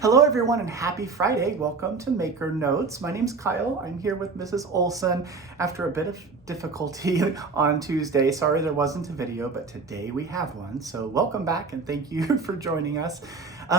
Hello everyone and happy Friday. Welcome to Maker Notes. My name's Kyle. I'm here with Mrs. Olson after a bit of difficulty on Tuesday. Sorry there wasn't a video, but today we have one. So welcome back and thank you for joining us.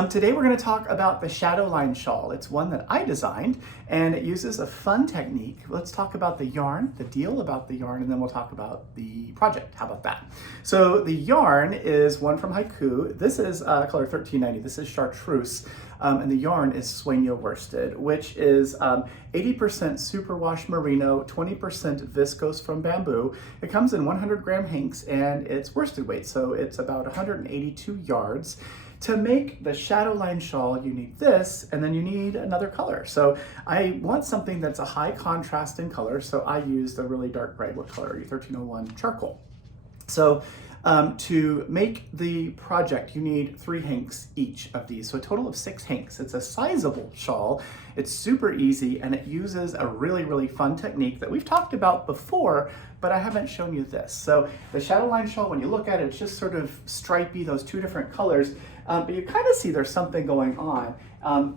Today we're going to talk about the Shadowline shawl. It's one that I designed and it uses a fun technique. Let's talk about the yarn, the deal about the yarn, and then we'll talk about the project. How about that? So the yarn is one from Haiku. This is color 1390. This is chartreuse. And the yarn is sueño worsted, which is 80% superwash merino, 20% viscose from bamboo. It comes in 100 gram hanks and it's worsted weight, so it's about 182 yards. To make the Shadowline shawl, you need this, and then you need another color. So I want something that's a high contrast in color, so I used a really dark gray. What color are you? 1301 charcoal. So to make the project, you need 3 hanks each of these, so a total of 6 hanks. It's a sizable shawl. It's super easy, and it uses a really fun technique that we've talked about before, but I haven't shown you this. So the Shadowline shawl, when you look at it, it's just sort of stripy, those 2 different colors, but you kind of see there's something going on.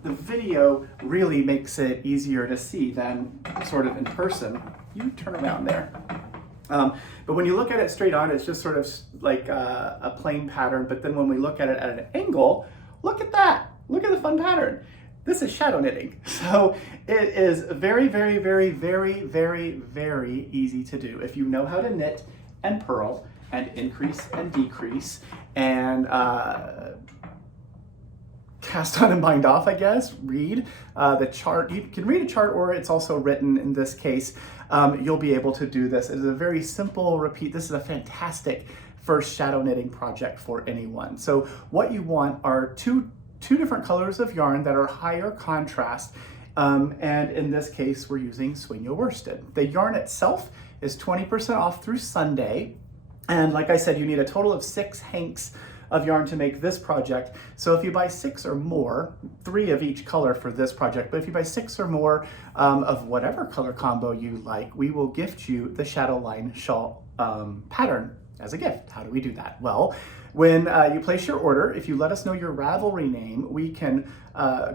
The video really makes it easier to see than sort of in person. You turn around there. But when you look at it straight on, it's just sort of like a plain pattern. But then when we look at it at an angle, look at that. Look at the fun pattern. This is shadow knitting. So it is very easy to do. If you know how to knit and purl and increase and decrease and cast on and bind off, I guess, read the chart. You can read a chart, or it's also written in this case. You'll be able to do this. It is a very simple repeat. This is a fantastic first shadow knitting project for anyone. So what you want are two different colors of yarn that are higher contrast. And in this case, we're using sueño worsted. The yarn itself is 20% off through Sunday. And like I said, you need a total of 6 hanks of yarn to make this project. So if you buy 6 or more, 3 of each color for this project, but if you buy 6 or more of whatever color combo you like, we will gift you the Shadowline shawl pattern as a gift. How do we do that? Well, when you place your order, if you let us know your Ravelry name, we can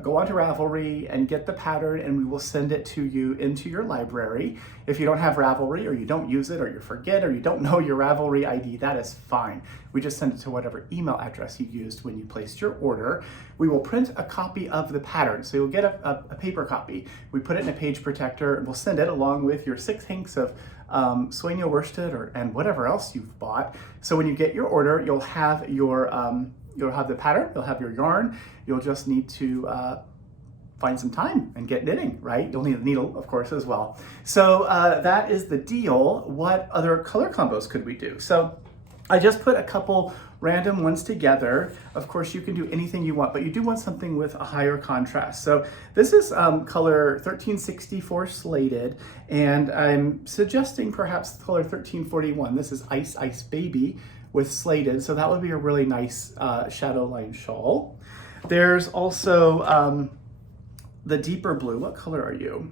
go onto Ravelry and get the pattern, and we will send it to you into your library. If you don't have Ravelry, or you don't use it, or you forget, or you don't know your Ravelry ID, that is fine. We just send it to whatever email address you used when you placed your order. We will print a copy of the pattern. So you'll get a paper copy. We put it in a page protector, and we'll send it along with your 6 hanks of sueño worsted and whatever else you've bought. So when you get your order, you'll have your you'll have the pattern, you'll have your yarn. You'll just need to find some time and get knitting, right? You'll need a needle, of course, as well. So that is the deal. What other color combos could we do? So I just put a couple random ones together. Of course, you can do anything you want, but you do want something with a higher contrast. So this is color 1364 slated, and I'm suggesting perhaps color 1341. This is Ice Ice Baby with slated, so that would be a really nice Shadowline shawl. There's also the deeper blue. What color are you?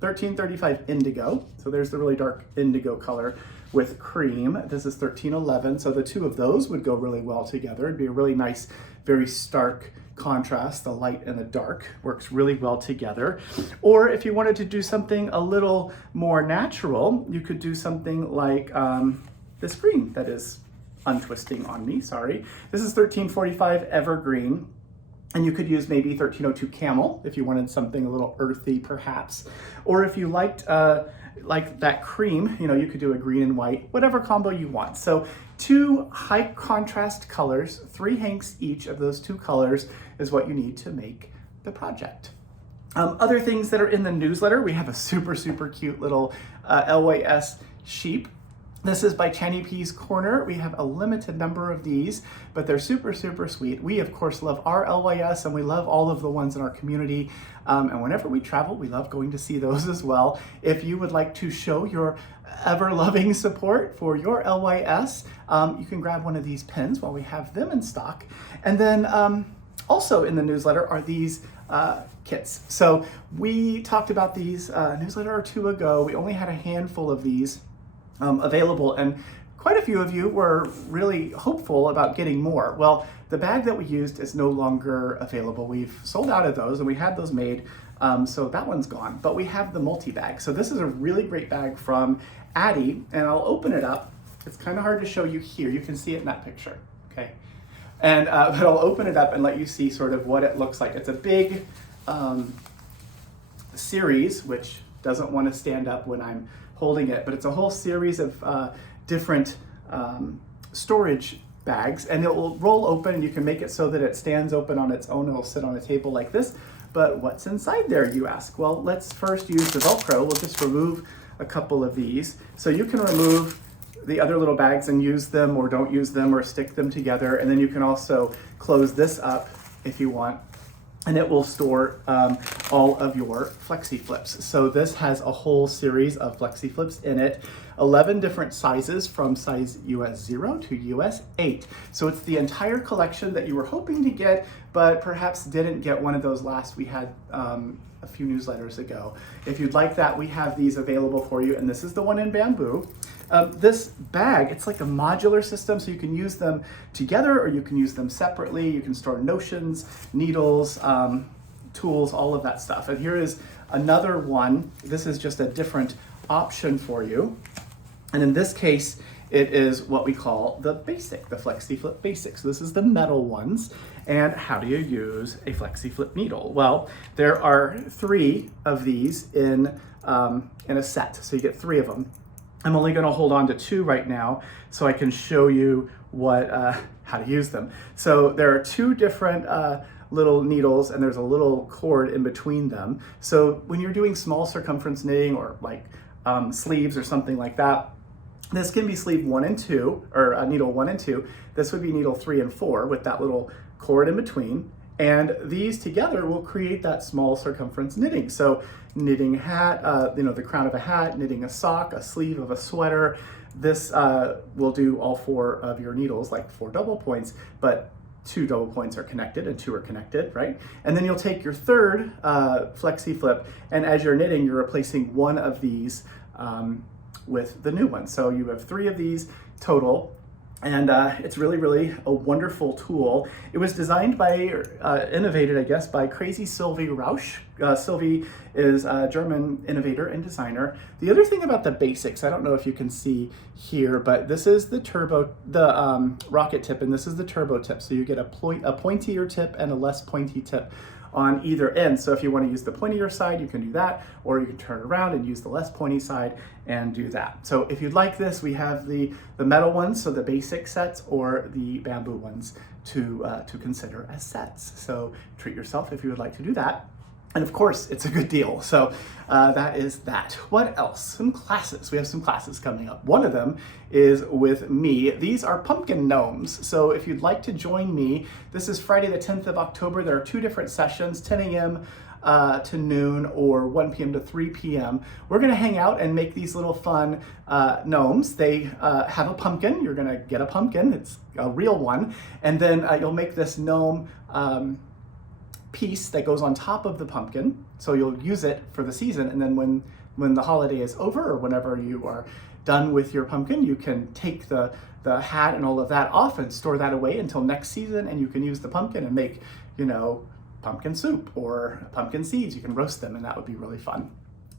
1335 indigo. So there's the really dark indigo color with cream. This is 1311. So the 2 of those would go really well together. It'd be a really nice, very stark contrast. The light and the dark works really well together. Or if you wanted to do something a little more natural, you could do something like this green that is untwisting on me, sorry. This is 1345 evergreen. And you could use maybe 1302 camel if you wanted something a little earthy, perhaps. Or if you liked like that cream, you could do a green and white, whatever combo you want. So 2 high contrast colors, 3 hanks each of those 2 colors is what you need to make the project. Other things that are in the newsletter, we have a super cute little LYS sheep. This is by Channy P's Corner. We have a limited number of these, but they're super sweet. We, of course, love our LYS, and we love all of the ones in our community. And whenever we travel, we love going to see those as well. If you would like to show your ever-loving support for your LYS, you can grab one of these pins while we have them in stock. And then also in the newsletter are these kits. So we talked about these a newsletter or 2 ago. We only had a handful of these available, and quite a few of you were really hopeful about getting more. Well, the bag that we used is no longer available. We've sold out of those, and we had those made, so that one's gone. But we have the multi-bag. So this is a really great bag from Addie, and I'll open it up. It's kind of hard to show you here. You can see it in that picture, okay? And but I'll open it up and let you see sort of what it looks like. It's a big series, which doesn't want to stand up when I'm holding it, but it's a whole series of different storage bags, and it will roll open, and you can make it so that it stands open on its own. It'll sit on a table like this. But what's inside there, you ask? Well, let's first use the Velcro. We'll just remove a couple of these. So you can remove the other little bags and use them, or don't use them, or stick them together. And then you can also close this up if you want, and it will store all of your Flexi-flips. So this has a whole series of Flexi-flips in it, 11 different sizes from size US 0 to US 8. So it's the entire collection that you were hoping to get, but perhaps didn't get one of those last we had a few newsletters ago. If you'd like that, we have these available for you, and this is the one in bamboo. This bag, it's like a modular system, so you can use them together or you can use them separately. You can store notions, needles, tools, all of that stuff. And here is another one. This is just a different option for you. And in this case, it is what we call the basic, the Flexi-flip basic. So this is the metal ones. And how do you use a Flexi-flip needle? Well, there are 3 of these in a set, so you get 3 of them. I'm only going to hold on to 2 right now so I can show you what how to use them. So there are 2 different little needles, and there's a little cord in between them. So when you're doing small circumference knitting, or like sleeves or something like that, this can be sleeve 1 and 2, or needle 1 and 2. This would be needle 3 and 4 with that little cord in between. And these together will create that small circumference knitting. So knitting a hat, the crown of a hat, knitting a sock, a sleeve of a sweater. This will do all 4 of your needles, like 4 double points, but 2 double points are connected and 2 are connected, right? And then you'll take your third Flexi-flip, and as you're knitting, you're replacing one of these with the new one. So you have 3 of these total. And it's really, really a wonderful tool. It was designed by, innovated, I guess, by crazy Sylvie Rausch. Sylvie is a German innovator and designer. The other thing about the basics, I don't know if you can see here, but this is the rocket tip, and this is the turbo tip. So you get a pointier tip and a less pointy tip on either end. So if you want to use the pointier side, you can do that, or you can turn it around and use the less pointy side and do that. So if you'd like this, we have the metal ones, so the basic sets, or the bamboo ones to consider as sets. So treat yourself if you would like to do that. And of course, it's a good deal. So that is that. What else? Some classes. We have some classes coming up. One of them is with me. These are pumpkin gnomes. So if you'd like to join me, this is Friday the 10th of October. There are 2 different sessions, 10 a.m. To noon, or 1 p.m. to 3 p.m. We're going to hang out and make these little fun gnomes. They have a pumpkin. You're going to get a pumpkin. It's a real one. And then you'll make this gnome piece that goes on top of the pumpkin, so you'll use it for the season, and then when the holiday is over, or whenever you are done with your pumpkin, you can take the hat and all of that off and store that away until next season, and you can use the pumpkin and make, pumpkin soup or pumpkin seeds. You can roast them, and that would be really fun.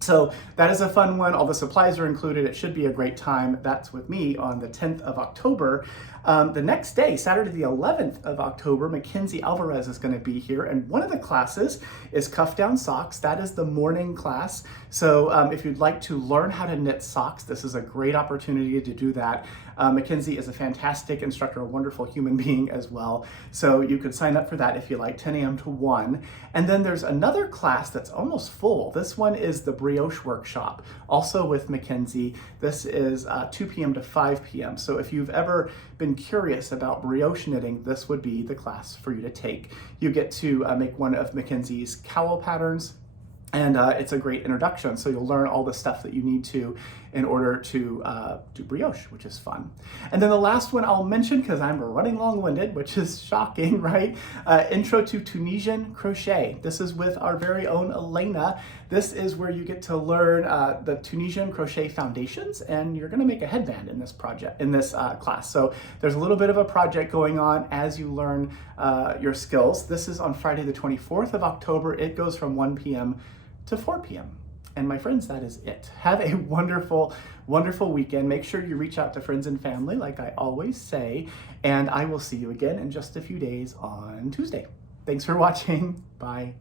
So that is a fun one. All the supplies are included. It should be a great time. That's with me on the 10th of October. The next day, Saturday the 11th of October, Mackenzie Alvarez is going to be here. And one of the classes is Cuff Down Socks. That is the morning class. So if you'd like to learn how to knit socks, this is a great opportunity to do that. Mackenzie is a fantastic instructor, a wonderful human being as well. So you could sign up for that if you like, 10 a.m. to 1. And then there's another class that's almost full. This one is the brioche workshop, also with Mackenzie. This is 2 p.m. to 5 p.m. So if you've ever been curious about brioche knitting, this would be the class for you to take. You get to make one of Mackenzie's cowl patterns, And it's a great introduction. So you'll learn all the stuff that you need to in order to do brioche, which is fun. And then the last one I'll mention, because I'm running long-winded, which is shocking, right? Intro to Tunisian Crochet. This is with our very own Elena. This is where you get to learn the Tunisian crochet foundations, and you're gonna make a headband in this project, in this class. So there's a little bit of a project going on as you learn your skills. This is on Friday the 24th of October. It goes from 1 p.m. to 4 p.m. And my friends, that is it. Have a wonderful, wonderful weekend. Make sure you reach out to friends and family, like I always say, and I will see you again in just a few days on Tuesday. Thanks for watching. Bye.